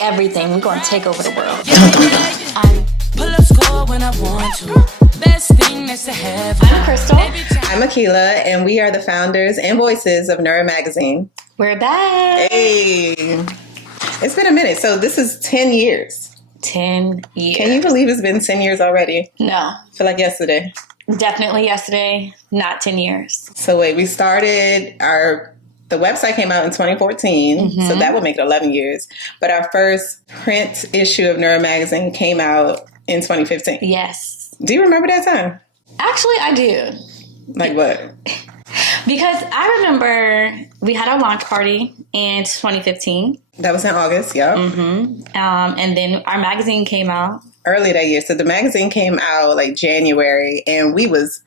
Everything. We're going to take over the world. I pull up score when I want to. Best thing that's to have. I'm Crystal. I'm Akila, and we are the founders and voices of Nura Magazine. We're back. Hey, it's been a minute. So this is 10 years. 10 years. Can you believe it's been 10 years already? No. I feel like yesterday. Definitely yesterday, not 10 years. So wait, we started the website came out in 2014, so that would make it 11 years. But our first print issue of Nura Magazine came out in 2015. Yes. Do you remember that time? Actually, I do. Like what? Because I remember we had our launch party in 2015. That was in August, yeah. And then our magazine came out. Early that year. So the magazine came out like January, and we was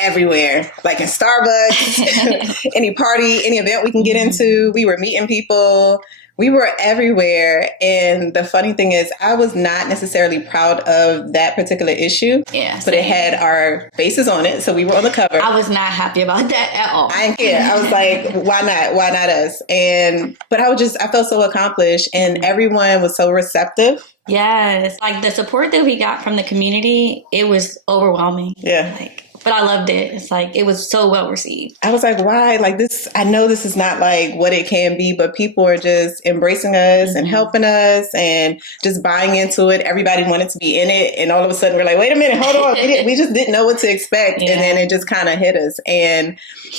everywhere, like in Starbucks, any party, any event we can get into. We were meeting people. We were everywhere. And the funny thing is, I was not necessarily proud of that particular issue, but it had our faces on it. So we were on the cover. I was not happy about that at all. I didn't care. I was like, why not? Why not us? But I felt so accomplished, and everyone was so receptive. Yes. Like the support that we got from the community, it was overwhelming. Yeah. But I loved it. It's like, it was so well received. I was like, why? Like this, I know this is not like what it can be, but people are just embracing us and helping us and just buying into it. Everybody wanted to be in it. And all of a sudden we're like, wait a minute, hold on. We just didn't know what to expect. Yeah. And then it just kind of hit us. And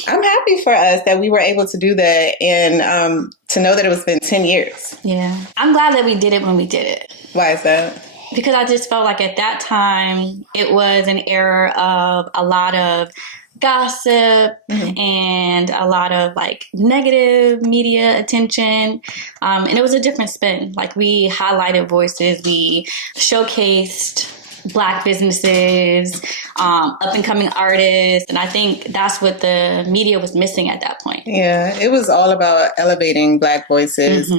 I'm happy for us that we were able to do that and to know that it was been 10 years. Yeah. I'm glad that we did it when we did it. Why is that? Because I just felt like at that time, it was an era of a lot of gossip and a lot of like negative media attention. And it was a different spin. Like we highlighted voices, we showcased Black businesses, up and coming artists. And I think that's what the media was missing at that point. Yeah, it was all about elevating Black voices.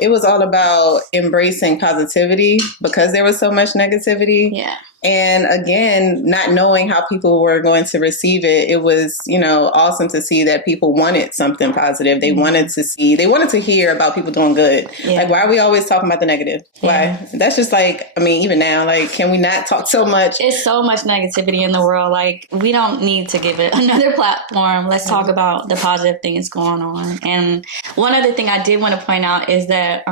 It was all about embracing positivity because there was so much negativity. Yeah. And again, not knowing how people were going to receive it, it was, awesome to see that people wanted something positive. They wanted to hear about people doing good. Yeah. Like, why are we always talking about the negative? Yeah. Why? That's just like, even now, like, can we not talk so much? It's so much negativity in the world. Like, we don't need to give it another platform. Let's talk about the positive things going on. And one other thing I did want to point out is that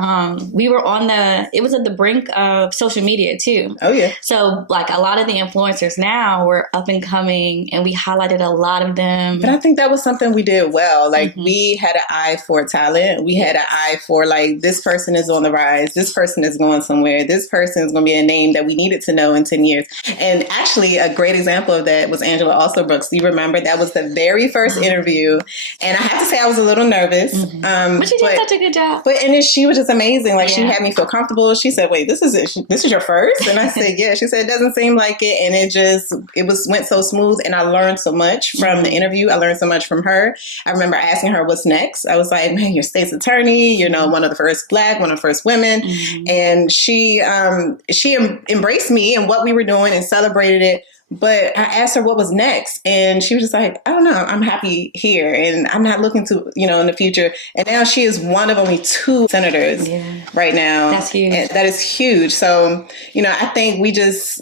we were it was at the brink of social media too. Oh, yeah. So, like, a lot of the influencers now were up and coming, and we highlighted a lot of them. But I think that was something we did well. Like, we had an eye for talent. We had an eye for, like, this person is on the rise. This person is going somewhere. This person is going to be a name that we needed to know in 10 years. And actually, a great example of that was Angela Alsobrooks. Do you remember? That was the very first interview. And I have to say, I was a little nervous. But she did such a good job. And then she was just amazing. Like, she had me feel comfortable. She said, wait, this is your first? And I said, yeah. She said, it doesn't seem like it. And it went so smooth. And I learned so much from the interview. I learned so much from her. I remember asking her, what's next? I was like, man, you're state's attorney. One of the first Black, one of the first women. And she embraced me and what we were doing and celebrated it. But I asked her what was next, and she was just like, I don't know, I'm happy here, and I'm not looking to, in the future. And now she is one of only 2 senators right now. That's huge. And that is huge. So, I think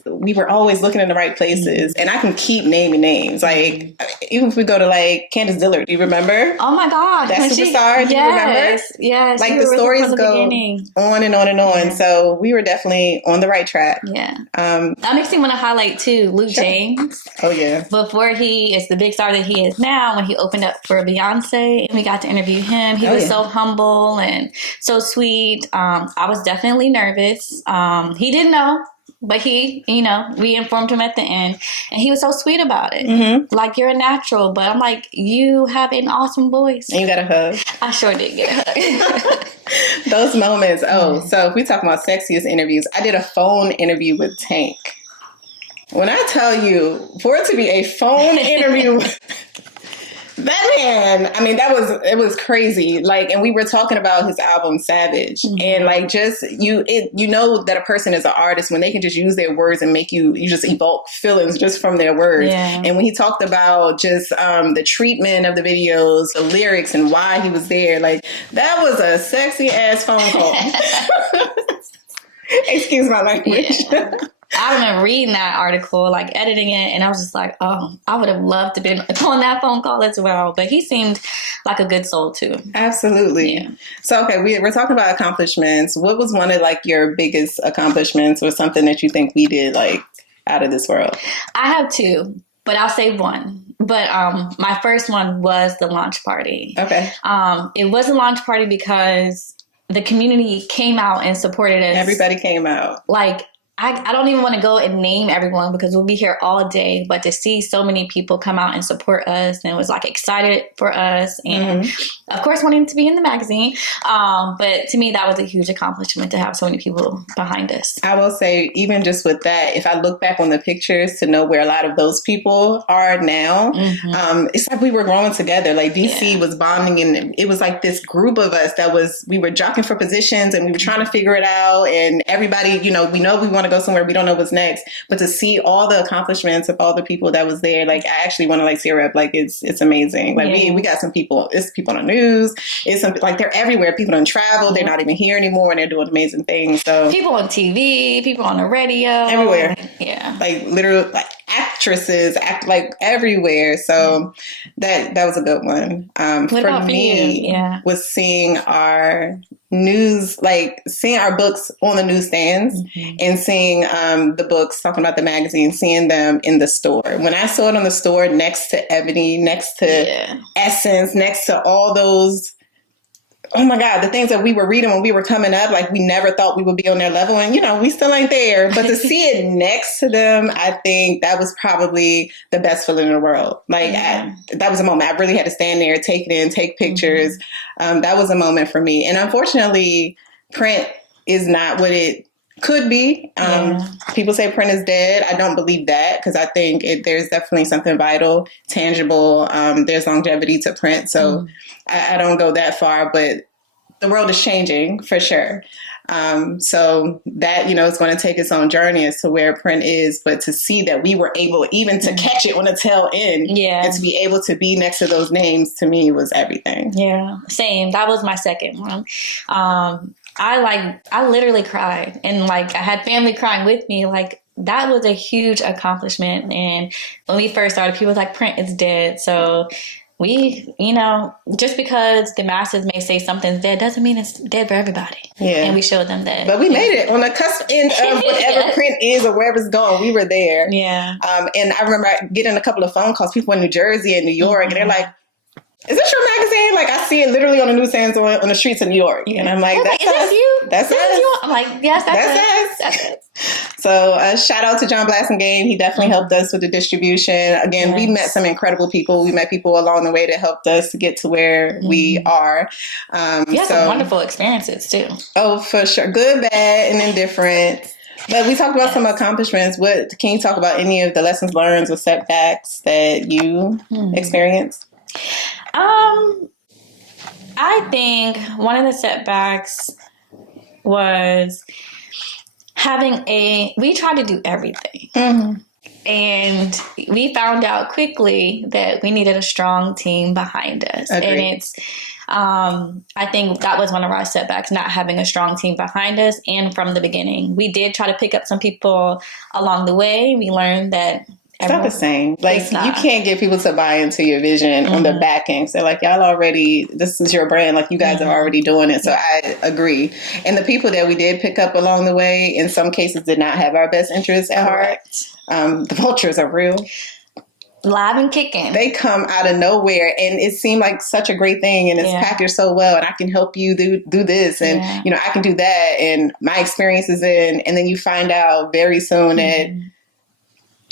we were always looking in the right places, and I can keep naming names. Like, even if we go to, like, Candace Dillard, do you remember? Oh my God. That superstar, do you remember? Yes. Like, the stories go on and on and on. Yeah. So we were definitely on the right track. Yeah. That makes me want to highlight, too, Luke James. Oh, yeah. Before he is the big star that he is now, when he opened up for Beyonce and we got to interview him, he was so humble and so sweet. I was definitely nervous. He didn't know, but we informed him at the end, and he was so sweet about it. Like, you're a natural, but I'm like, you have an awesome voice. And you got a hug. I sure did get a hug. Those moments. Oh, so if we talk about sexiest interviews, I did a phone interview with Tank. When I tell you, for it to be a phone interview That man, I mean, it was crazy. Like, and we were talking about his album Savage, and like, just you know that a person is an artist when they can just use their words and make you just evoke feelings just from their words. Yeah. And when he talked about just the treatment of the videos, the lyrics, and why he was there, like, that was a sexy ass phone call. Excuse my language. Yeah. I remember reading that article, like editing it, and I was just like, oh, I would have loved to be on that phone call as well. But he seemed like a good soul too. Absolutely. Yeah. So, okay, we're talking about accomplishments. What was one of like your biggest accomplishments or something that you think we did like out of this world? I have two, but I'll say one. But my first one was the launch party. Okay. It was a launch party because the community came out and supported us. Everybody came out. Like, I don't even want to go and name everyone because we'll be here all day, but to see so many people come out and support us and was like excited for us and of course wanting to be in the magazine. But to me, that was a huge accomplishment to have so many people behind us. I will say, even just with that, if I look back on the pictures to know where a lot of those people are now, it's like we were growing together. Like DC was bonding, and it was like this group of us we were jockeying for positions and we were trying to figure it out. And everybody, we know we want to go somewhere, we don't know what's next, but to see all the accomplishments of all the people that was there, like, I actually want to like tear up. Like, it's amazing. Like, we got some people, it's people on the news, it's some, like, they're everywhere. People don't travel, they're not even here anymore, and they're doing amazing things. So people on TV, people on the radio, everywhere. Yeah, like literally, like actresses act like everywhere. So that was a good one. For me, was seeing our news, like seeing our books on the newsstands and seeing the books, talking about the magazine, seeing them in the store. When I saw it on the store next to Ebony, next to Essence, next to all those, oh my God, the things that we were reading when we were coming up, like, we never thought we would be on their level, and we still ain't there. But to see it next to them, I think that was probably the best feeling in the world. Like, that was a moment. I really had to stand there, take it in, take pictures. That was a moment for me. And unfortunately, print is not what it could be. People say print is dead. I don't believe that, because I think there's definitely something vital, tangible. There's longevity to print. So I don't go that far, but the world is changing for sure. So that, is going to take its own journey as to where print is. But to see that we were able even to catch it on the tail end and to be able to be next to those names, to me, was everything. Yeah, same. That was my second one. I literally cried, and like I had family crying with me. Like, that was a huge accomplishment. And when we first started, people were like, print is dead. So we, just because the masses may say something's dead doesn't mean it's dead for everybody. Yeah. And we showed them that. But we made it on the cusp end of whatever print is or wherever it's going. We were there. Yeah. And I remember getting a couple of phone calls, people in New Jersey and New York, and they're like, is this your magazine? Like, I see it literally on the newsstands on the streets of New York. And I'm like, that's us. You? That's us. You? I'm like, yes, that's us. So shout out to John Blassingame. He definitely helped us with the distribution. Again, we met some incredible people. We met people along the way that helped us to get to where we are. Some wonderful experiences too. Oh, for sure. Good, bad, and indifferent. But we talked about some accomplishments. Can you talk about any of the lessons learned or setbacks that you experienced? I think one of the setbacks was we tried to do everything. And we found out quickly that we needed a strong team behind us. Agreed. And it's, I think that was one of our setbacks, not having a strong team behind us. And from the beginning, we did try to pick up some people along the way. We learned that it's not the same. Like, you can't get people to buy into your vision on the back end. So, like, y'all already, this is your brand. Like, you guys are already doing it. So I agree. And the people that we did pick up along the way, in some cases, did not have our best interests at heart. The vultures are real. Live and kicking. They come out of nowhere, and it seemed like such a great thing, and it's packaged so well, and I can help you do this, and I can do that, and my experience is in, and then you find out very soon that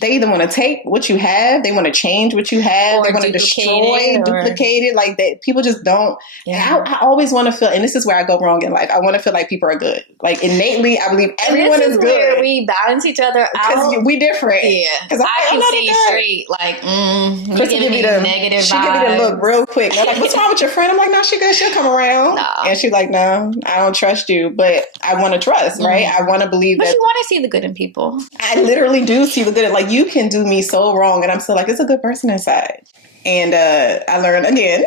they either want to take what you have, they want to change what you have, Or they want to destroy, duplicate it. Like that, people just don't. Yeah. And I always want to feel, and this is where I go wrong in life. I want to feel like people are good. Like innately, I believe everyone is good. Where we balance each other out. Because we different. Yeah. Because I can see you straight. Like, you giving me the negative she vibes. She give me the look real quick. I'm like, what's wrong with your friend? I'm like, no, she good. She'll come around. No. And she's like, no, I don't trust you. But I want to trust, right? I want to believe but that. But you want to see the good in people. I literally do see the good. Like, you can do me so wrong, and I'm still like, it's a good person inside. And I learned again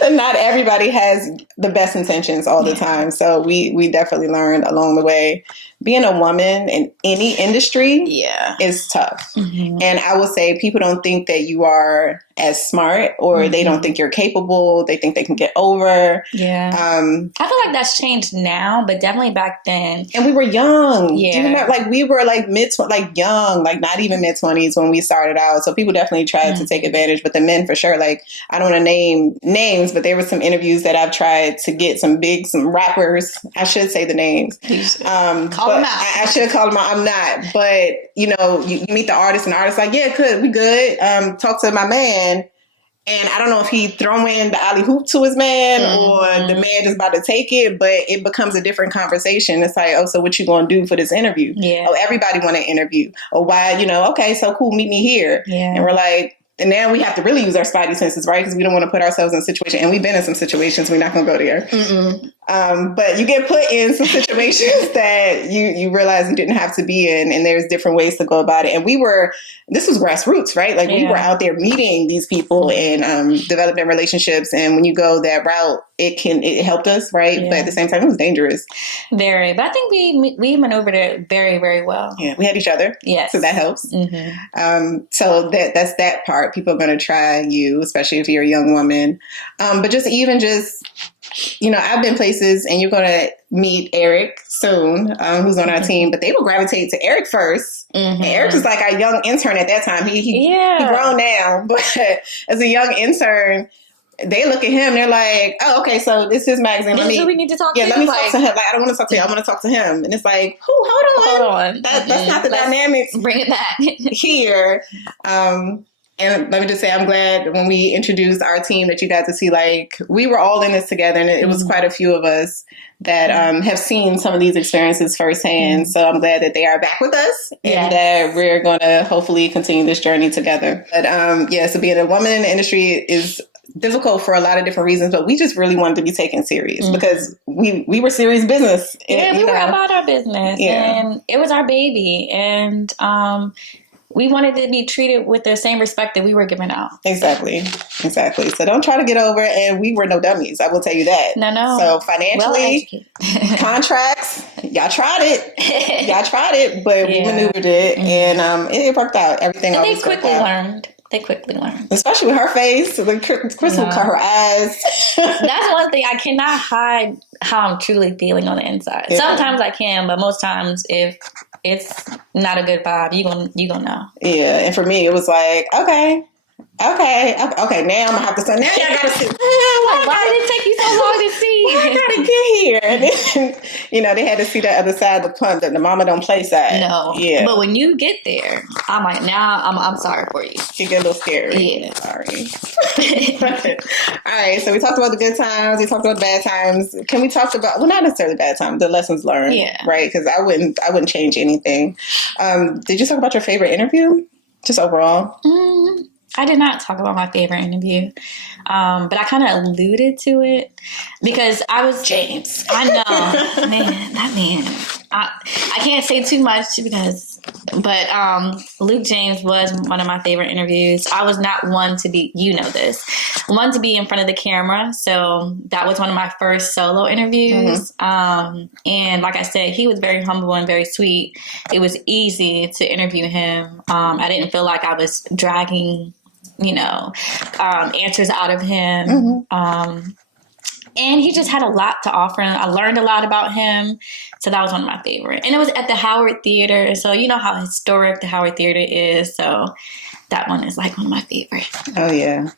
that not everybody has the best intentions all the time. So we definitely learned along the way. Being a woman in any industry is tough. And I will say people don't think that you are as smart, or they don't think you're capable. They think they can get over. Yeah. I feel like that's changed now, but definitely back then. And we were young. Yeah. Do you remember? Like we were like young, like not even mid-20s when we started out. So people definitely tried to take advantage, but the men for sure. Like I don't want to name names, but there were some interviews that I've tried to get some rappers. I should say the names. Call them out. I should call them out. I'm not. But, you meet the artist, and the artist like, yeah, we good. Talk to my man. And I don't know if he throwing the alley hoop to his man or the man just about to take it, but it becomes a different conversation. It's like, oh, so what you going to do for this interview? Yeah. Oh, everybody want to interview. Or why, okay, so cool, meet me here. Yeah. And we're like, and now we have to really use our spidey senses, right? Because we don't want to put ourselves in a situation, and we've been in some situations. We're not going to go there. But you get put in some situations that you realize you didn't have to be in, and there's different ways to go about it. And this was grassroots, right? Like we were out there meeting these people and developing relationships. And when you go that route, it helped us, right? Yeah. But at the same time, it was dangerous. Very. But I think we maneuvered it very, very well. Yeah, we had each other. Yes. So that helps. So that's that part. People are going to try you, especially if you're a young woman. But just I've been places, and you're going to meet Eric soon, who's on our team, but they will gravitate to Eric first. And Eric was like our young intern at that time. He grown now, but as a young intern, they look at him, they're like, oh, okay, so this is magazine. This is who we need to talk to. Yeah, let me talk to him. Like, I don't want to talk to you. I want to talk to him. And it's like, hold on. That's not the dynamics. Bring it back here. And let me just say, I'm glad when we introduced our team that you got to see, like, we were all in this together. And it was quite a few of us that have seen some of these experiences firsthand. So I'm glad that they are back with us and that we're going to hopefully continue this journey together. But so being a woman in the industry is difficult for a lot of different reasons, but we just really wanted to be taken serious because we were serious business. And, we were about our business and it was our baby. And, we wanted to be treated with the same respect that we were giving out. Exactly. So don't try to get over, and we were no dummies. I will tell you that. No. So financially, contracts, y'all tried it, but we maneuvered it, and it worked out. Everything and always they quickly learned. They quickly learned. Especially with her face. Chris will cut her eyes. That's one thing. I cannot hide how I'm truly feeling on the inside. Yeah. Sometimes I can, but most times if it's not a good vibe, you gonna know. Yeah, and for me, it was like, okay. Now I'm gonna have to say. Now I gotta see. Why did it take you so long to see? I gotta get here, and then they had to see the other side of the punt, that the mama don't play side. No, yeah. But when you get there, I'm like, now I'm sorry for you. She get a little scary. Yeah, sorry. All right, so we talked about the good times. We talked about the bad times. Can we talk about not necessarily bad times, the lessons learned? Yeah, right. Because I wouldn't change anything. Did you talk about your favorite interview? Just overall. I did not talk about my favorite interview, but I kind of alluded to it because I was James. I know, man, that man. I can't say too much but Luke James was one of my favorite interviews. I was not one to be, one to be in front of the camera. So that was one of my first solo interviews. And like I said, he was very humble and very sweet. It was easy to interview him. I didn't feel like I was dragging answers out of him. And he just had a lot to offer. I learned a lot about him. So that was one of my favorites. And it was at the Howard Theater. So you know how historic the Howard Theater is. So that one is like one of my favorites. Oh, yeah.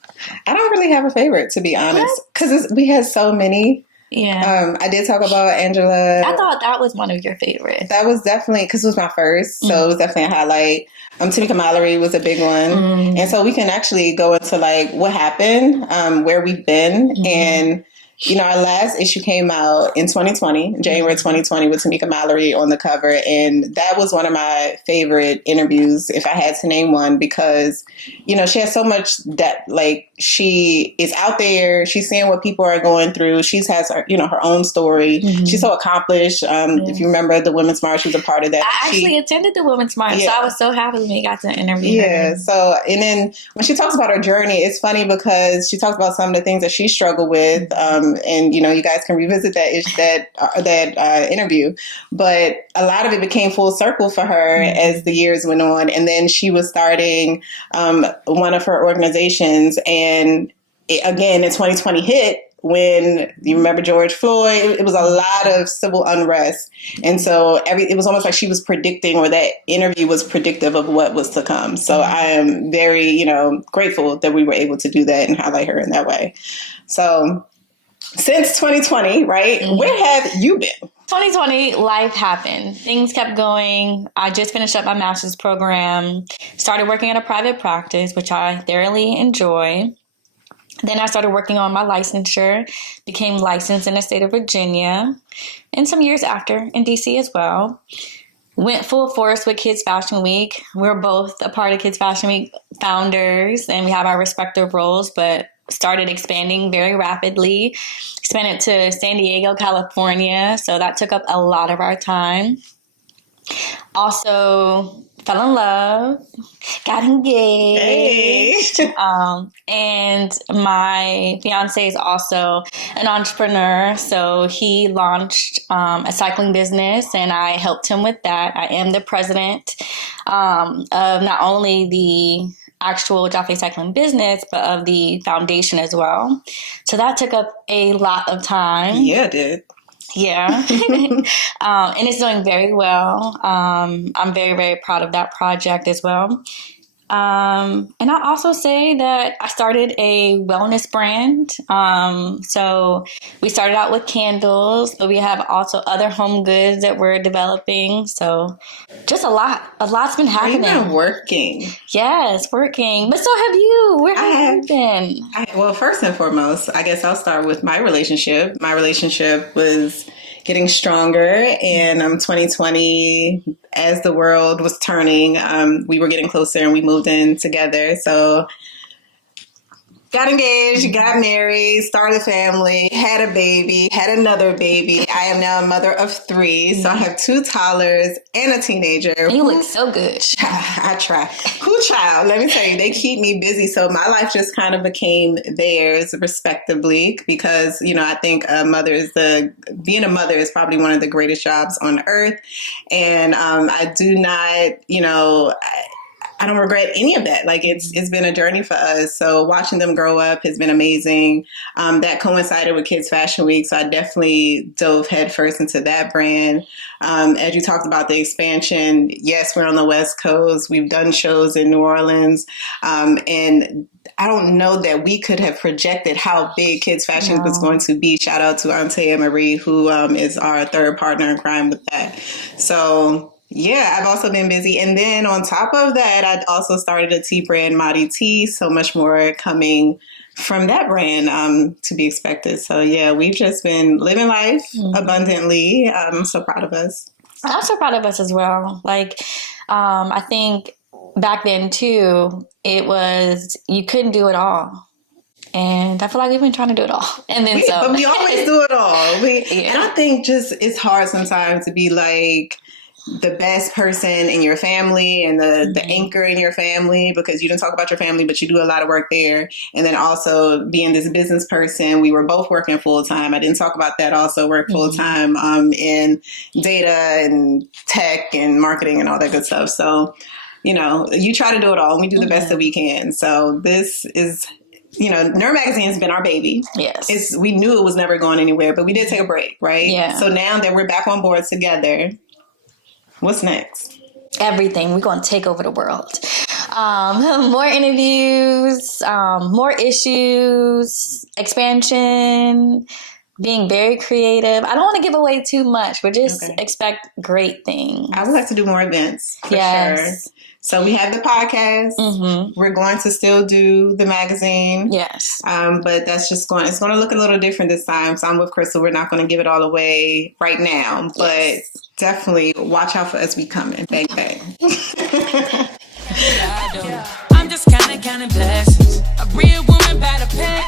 I don't really have a favorite, to be honest. Because we had so many. Yeah. I did talk about Angela. I thought that was one of your favorites. That was definitely, because it was my first, so it was definitely a highlight. Tamika Mallory was a big one. And so we can actually go into like what happened, where we've been. And, you know, our last issue came out in 2020, January 2020, with Tamika Mallory on the cover. And that was one of my favorite interviews, if I had to name one, because, you know, she has so much depth. Like, she is out there. She's seeing what people are going through. She has her, you know, her own story. She's so accomplished. If you remember the Women's March, she was a part of that. I actually attended the Women's March, so I was so happy when we got to interview her. Yeah. So, and then when she talks about her journey, it's funny because she talks about some of the things that she struggled with. And, you know, you guys can revisit that interview. But a lot of it became full circle for her as the years went on. And then she was starting one of her organizations. And again, in 2020 hit, when you remember George Floyd, it was a lot of civil unrest. And so it was almost like she was predicting, or that interview was predictive of what was to come. So I am very, you know, grateful that we were able to do that and highlight her in that way. So since 2020, right, where have you been? 2020, life happened. Things kept going. I just finished up my master's program, started working at a private practice, which I thoroughly enjoy. Then I started working on my licensure, became licensed in the state of Virginia, and some years after in DC as well. Went full force with Kids Fashion Week. We're both a part of Kids Fashion Week founders, and we have our respective roles, but started expanding very rapidly. Expanded to San Diego, California, so that took up a lot of our time. Also fell in love, got engaged. Hey. And my fiance is also an entrepreneur. So he launched a cycling business and I helped him with that. I am the president of not only the actual Jaffe cycling business, but of the foundation as well. So that took up a lot of time. Yeah, it did. Yeah. And it's doing very well. I'm very, very proud of that project as well. And I'll also say that I started a wellness brand. So we started out with candles, but we have also other home goods that we're developing. So just a lot's been happening. You've been working. Yes, working. But so have you. Where have you been? Well, first and foremost, I guess I'll start with my relationship. My relationship was getting stronger, and 2020, as the world was turning, we were getting closer and we moved in together. So got engaged, got married, started a family, had a baby, had another baby. I am now a mother of 3. So I have 2 toddlers and a teenager. You look so good. I try. Child, let me tell you, they keep me busy. So my life just kind of became theirs, respectively, because, you know, I think being a mother is probably one of the greatest jobs on earth. And I do not, you know, I don't regret any of that. Like, it's been a journey for us. So watching them grow up has been amazing. That coincided with Kids Fashion Week. So I definitely dove headfirst into that brand. As you talked about the expansion, yes, we're on the West Coast. We've done shows in New Orleans. And I don't know that we could have projected how big Kids Fashion was going to be. Shout out to Auntie Marie, who is our third partner in crime with that. So yeah, I've also been busy. And then on top of that, I also started a tea brand, Madi Tea. So much more coming from that brand to be expected. So yeah, we've just been living life abundantly. I'm so proud of us. I'm so proud of us as well. Like, I think back then too, it was, you couldn't do it all. And I feel like we've been trying to do it all. And then But we always do it all. And I think just it's hard sometimes to be like the best person in your family and the anchor in your family, because you don't talk about your family, but you do a lot of work there. And then also being this business person, we were both working full time. I didn't talk about that. Also work full time in data and tech and marketing and all that good stuff. So, you know, you try to do it all and we do the best that we can. So this is, you know, Nura Magazine has been our baby. Yes. We knew it was never going anywhere, but we did take a break, right? Yeah. So now that we're back on board together, what's next? Everything. We're going to take over the world. More interviews, more issues, expansion, being very creative. I don't want to give away too much, but just Okay. expect great things. I would like to do more events for Yes. sure. So we have the podcast. Mm-hmm. We're going to still do the magazine. Yes. But it's going to look a little different this time. So I'm with Crystal. We're not going to give it all away right now, but definitely watch out for us. We coming. Bang, bang. I'm just counting blessings. A real woman better pay.